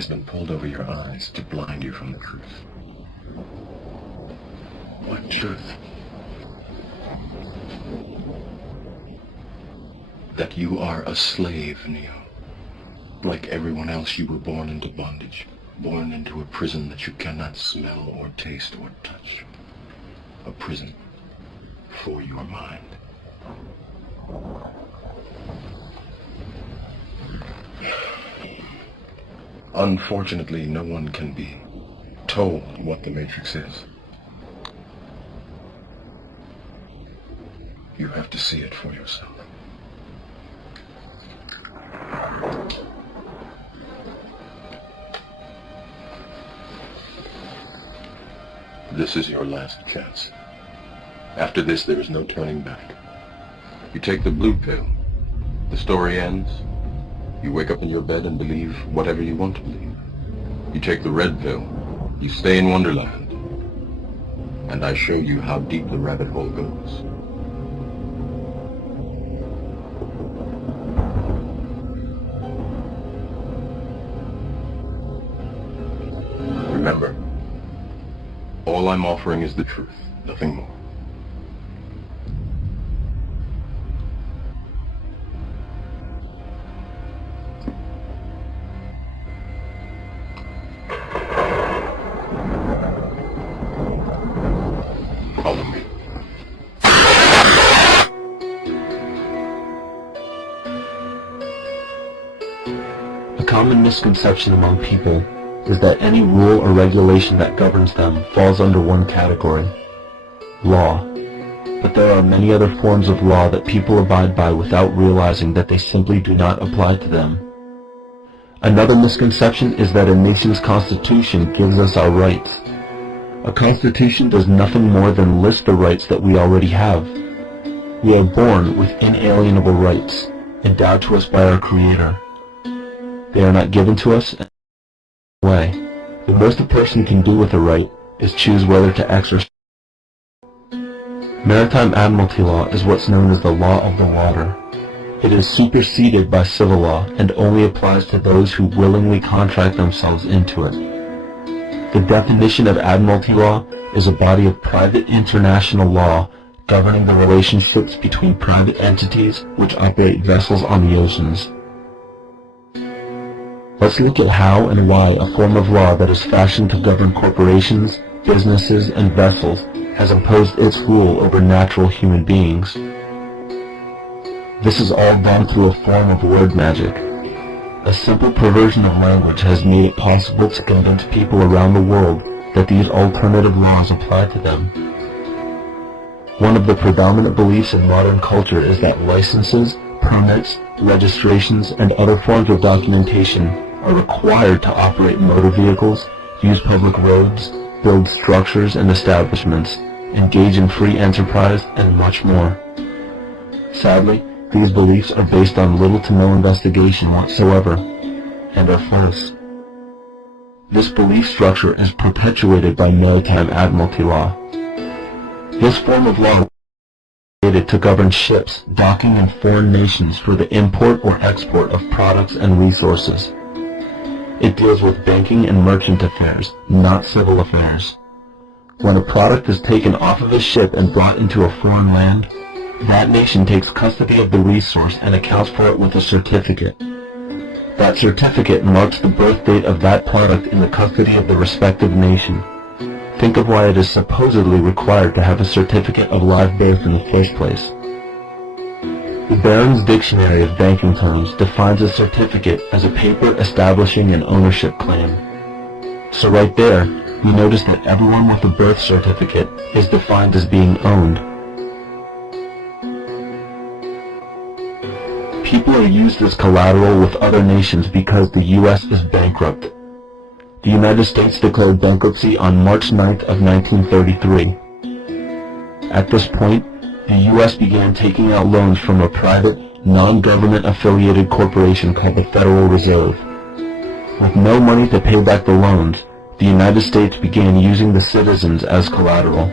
has been pulled over your eyes to blind you from the truth. What truth? That you are a slave, Neo. Like everyone else, you were born into bondage, born into a prison that you cannot smell or taste or touch. A prison for your mind. Unfortunately, no one can be told what the Matrix is. You have to see it for yourself. This is your last chance. After this, there is no turning back. You take the blue pill. The story ends. You wake up in your bed and believe whatever you want to believe. You take the red pill. You stay in Wonderland. And I show you how deep the rabbit hole goes. Remember, all I'm offering is the truth, nothing more. Follow me. A common misconception among people is that any rule or regulation that governs them falls under one category, law. But there are many other forms of law that people abide by without realizing that they simply do not apply to them. Another misconception is that a nation's constitution gives us our rights. A constitution does nothing more than list the rights that we already have. We are born with inalienable rights, endowed to us by our Creator. They are not given to us way. The most a person can do with a right is choose whether to exercise. Maritime Admiralty law is what's known as the law of the water. It is superseded by civil law and only applies to those who willingly contract themselves into it. The definition of Admiralty law is a body of private international law governing the relationships between private entities which operate vessels on the oceans. Let's look at how and why a form of law that is fashioned to govern corporations, businesses, and vessels has imposed its rule over natural human beings. This is all done through a form of word magic. A simple perversion of language has made it possible to convince people around the world that these alternative laws apply to them. One of the predominant beliefs in modern culture is that licenses, permits, registrations, and other forms of documentation are required to operate motor vehicles, use public roads, build structures and establishments, engage in free enterprise, and much more. Sadly, these beliefs are based on little to no investigation whatsoever, and are false. This belief structure is perpetuated by Maritime Admiralty law. This form of law to govern ships docking in foreign nations for the import or export of products and resources. It deals with banking and merchant affairs, not civil affairs. When a product is taken off of a ship and brought into a foreign land, that nation takes custody of the resource and accounts for it with a certificate. That certificate marks the birth date of that product in the custody of the respective nation. Think of why it is supposedly required to have a certificate of live birth in the first place. The Barron's Dictionary of Banking Terms defines a certificate as a paper establishing an ownership claim. So right there, you notice that everyone with a birth certificate is defined as being owned. People are used as collateral with other nations because the U.S. is bankrupt. The United States declared bankruptcy on March 9th of 1933. At this point, the U.S. began taking out loans from a private, non-government affiliated corporation called the Federal Reserve. With no money to pay back the loans, the United States began using the citizens as collateral.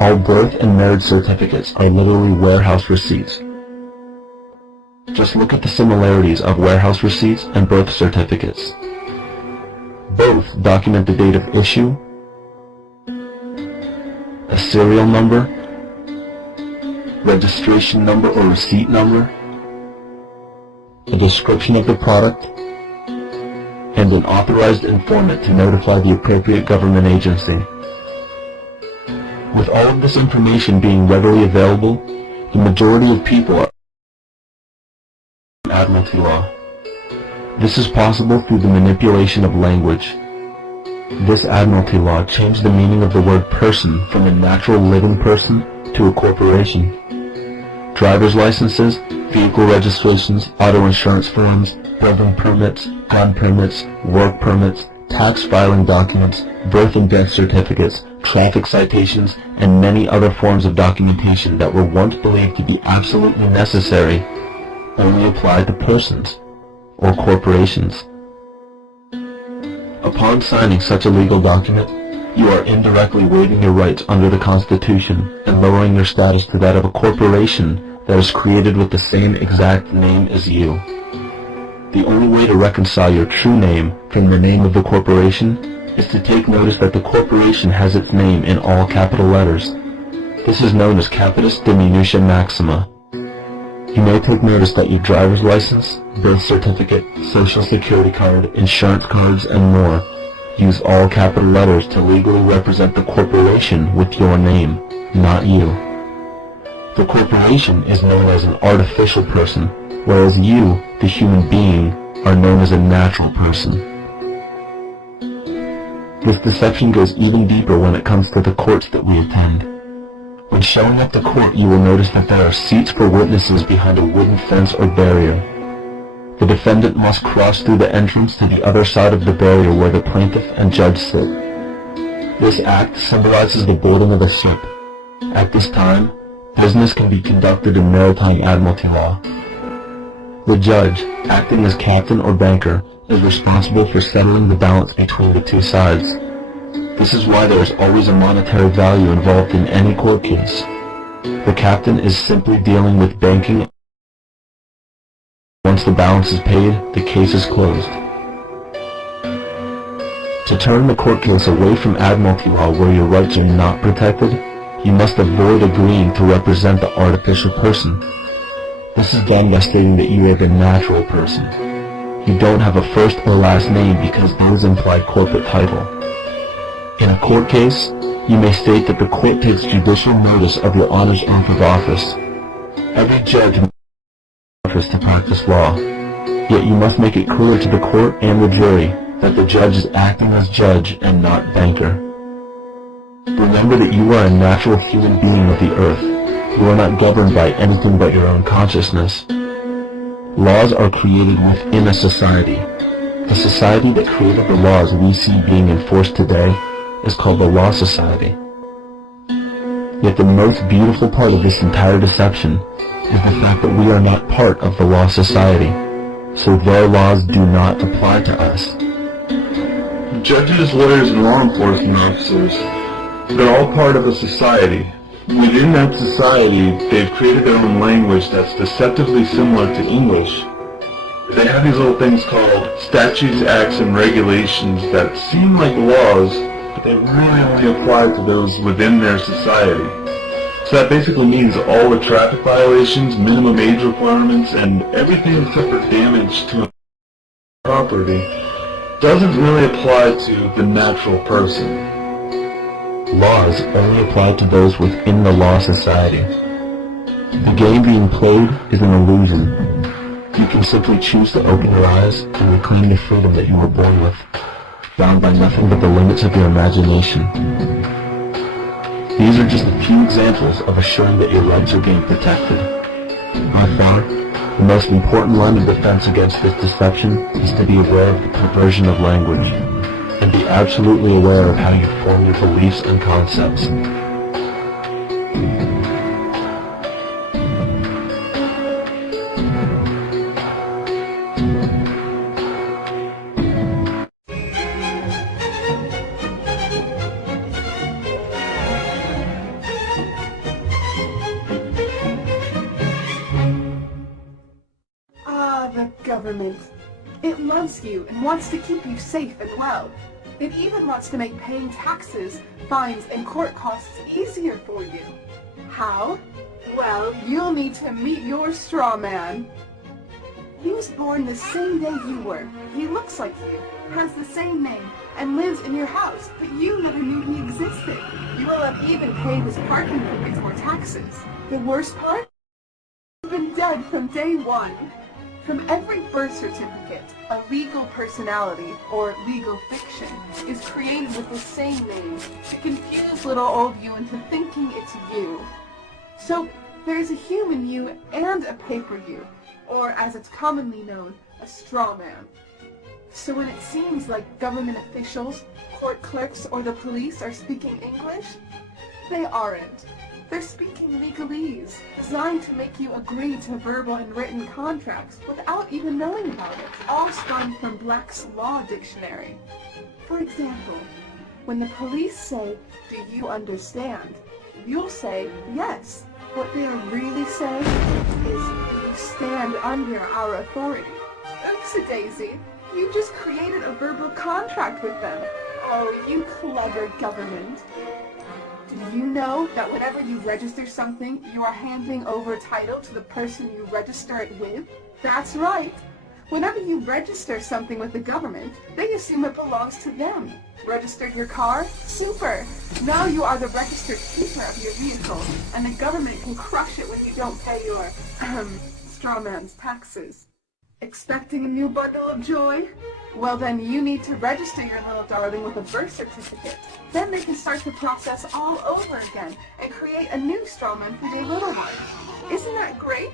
All birth and marriage certificates are literally warehouse receipts. Just Just look at the similarities of warehouse receipts and birth certificates. Both document the date of issue, a serial number, registration number or receipt number, a description of the product, and an authorized informant to notify the appropriate government agency. With all of this information being readily available, the majority of people are Admiralty law. This is possible through the manipulation of language. This Admiralty law changed the meaning of the word person from a natural living person to a corporation. Driver's licenses, vehicle registrations, auto insurance forms, building permits, gun permits, work permits, tax filing documents, birth and death certificates, traffic citations, and many other forms of documentation that were once believed to be absolutely necessary only applied to persons or corporations. Upon signing such a legal document, you are indirectly waiving your rights under the Constitution and lowering your status to that of a corporation that is created with the same exact name as you. The only way to reconcile your true name from the name of the corporation is to take notice that the corporation has its name in all capital letters. This is known as capitis diminutia maxima. You may take notice that your driver's license, birth certificate, social security card, insurance cards, and more use all capital letters to legally represent the corporation with your name, not you. The corporation is known as an artificial person, whereas you, the human being, are known as a natural person. This deception goes even deeper when it comes to the courts that we attend. When showing up to court, you will notice that there are seats for witnesses behind a wooden fence or barrier. The defendant must cross through the entrance to the other side of the barrier where the plaintiff and judge sit. This act symbolizes the boarding of a ship. At this time, business can be conducted in Maritime Admiralty law. The judge, acting as captain or banker, is responsible for settling the balance between the two sides. This is why there is always a monetary value involved in any court case. The captain is simply dealing with banking. Once the balance is paid, the case is closed. To turn the court case away from Admiralty law where your rights are not protected, you must avoid agreeing to represent the artificial person. This is done by stating that you are the natural person. You don't have a first or last name because those imply corporate title. In a court case, you may state that the court takes judicial notice of your honor's oath of office. Every judge must office to practice law, yet you must make it clear to the court and the jury that the judge is acting as judge and not banker. Remember that you are a natural human being of the earth. You are not governed by anything but your own consciousness. Laws are created within a society. The society that created the laws we see being enforced today is called the Law Society. Yet the most beautiful part of this entire deception is the fact that we are not part of the Law Society, so their laws do not apply to us. Judges, lawyers, and law enforcement officers, they're all part of a society. Within that society, they've created their own language that's deceptively similar to English. They have these little things called statutes, acts, and regulations that seem like laws, but they really only apply to those within their society. So that basically means all the traffic violations, minimum age requirements, and everything except for damage to property doesn't really apply to the natural person. Laws only apply to those within the Law Society. The game being played is an illusion. You can simply choose to open your eyes and reclaim the freedom that you were born with, bound by nothing but the limits of your imagination. These are just a few examples of assuring that your rights are being protected. By far, the most important line of defense against this deception is to be aware of the perversion of language, and be absolutely aware of how you form your beliefs and concepts. government. It loves you and wants to keep you safe and well. It even wants to make paying taxes, fines, and court costs easier for you. How? Well, you'll need to meet your straw man. He was born the same day you were. He looks like you, has the same name, and lives in your house, but you never knew he existed. You will have even paid his parking tickets or taxes. The worst part? He's been dead from day one. From every birth certificate, a legal personality, or legal fiction, is created with the same name to confuse little old you into thinking it's you. So, there's a human you and a paper you, or as it's commonly known, a straw man. So when it seems like government officials, court clerks, or the police are speaking English, they aren't. They're speaking legalese, designed to make you agree to verbal and written contracts without even knowing about it, all spun from Black's Law Dictionary. For example, when the police say, "Do you understand?" you'll say, "Yes." What they are really saying is, "You stand under our authority." Oopsie-daisy, you just created a verbal contract with them. Oh, you clever government. Do you know that whenever you register something, you are handing over title to the person you register it with? That's right. Whenever you register something with the government, they assume it belongs to them. Registered your car? Super! Now you are the registered keeper of your vehicle, and the government can crush it when you don't pay your, straw man's taxes. Expecting a new bundle of joy? Well then you need to register your little darling with a birth certificate. Then they can start the process all over again and create a new straw man for their little one. Isn't that great?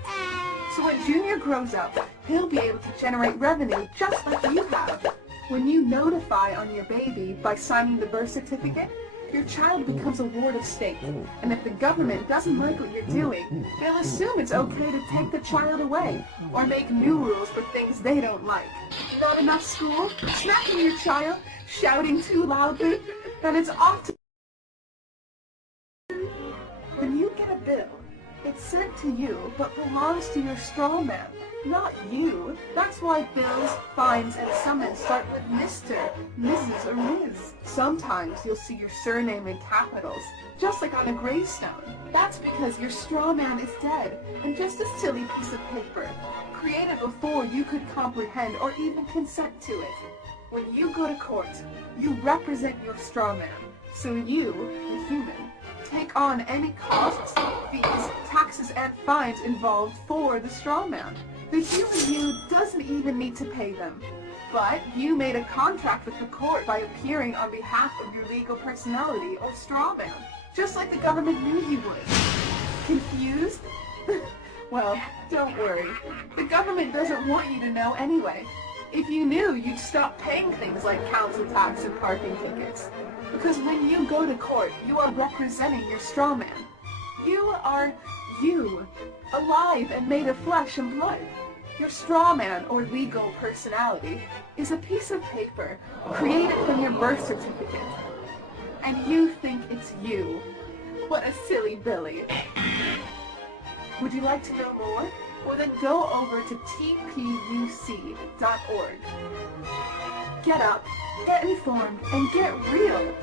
So when Junior grows up, he'll be able to generate revenue just like you have. When you notify on your baby by signing the birth certificate, your child becomes a ward of state, and if the government doesn't like what you're doing, they'll assume it's okay to take the child away, or make new rules for things they don't like. Not enough school? Smacking your child? Shouting too loudly? Then it's off to... When you get a bill, it's sent to you, but belongs to your straw man, not you. That's why bills, fines, and summons start with Mr., Mrs., or Ms. Sometimes you'll see your surname in capitals, just like on a gravestone. That's because your straw man is dead, and just a silly piece of paper, created before you could comprehend or even consent to it. When you go to court, you represent your straw man, so you, the human, take on any costs, fees, taxes, and fines involved for the straw man. The human you doesn't even need to pay them. But you made a contract with the court by appearing on behalf of your legal personality or straw man, just like the government knew you would. Confused? Well, don't worry. The government doesn't want you to know anyway. If you knew, you'd stop paying things like council tax and parking tickets. Because when you go to court, you are representing your straw man. You are you, alive and made of flesh and blood. Your straw man, or legal personality, is a piece of paper created from your birth certificate. And you think it's you. What a silly Billy. Would you like to know more? Well then go over to tpuc.org. Get up, get informed, and get real.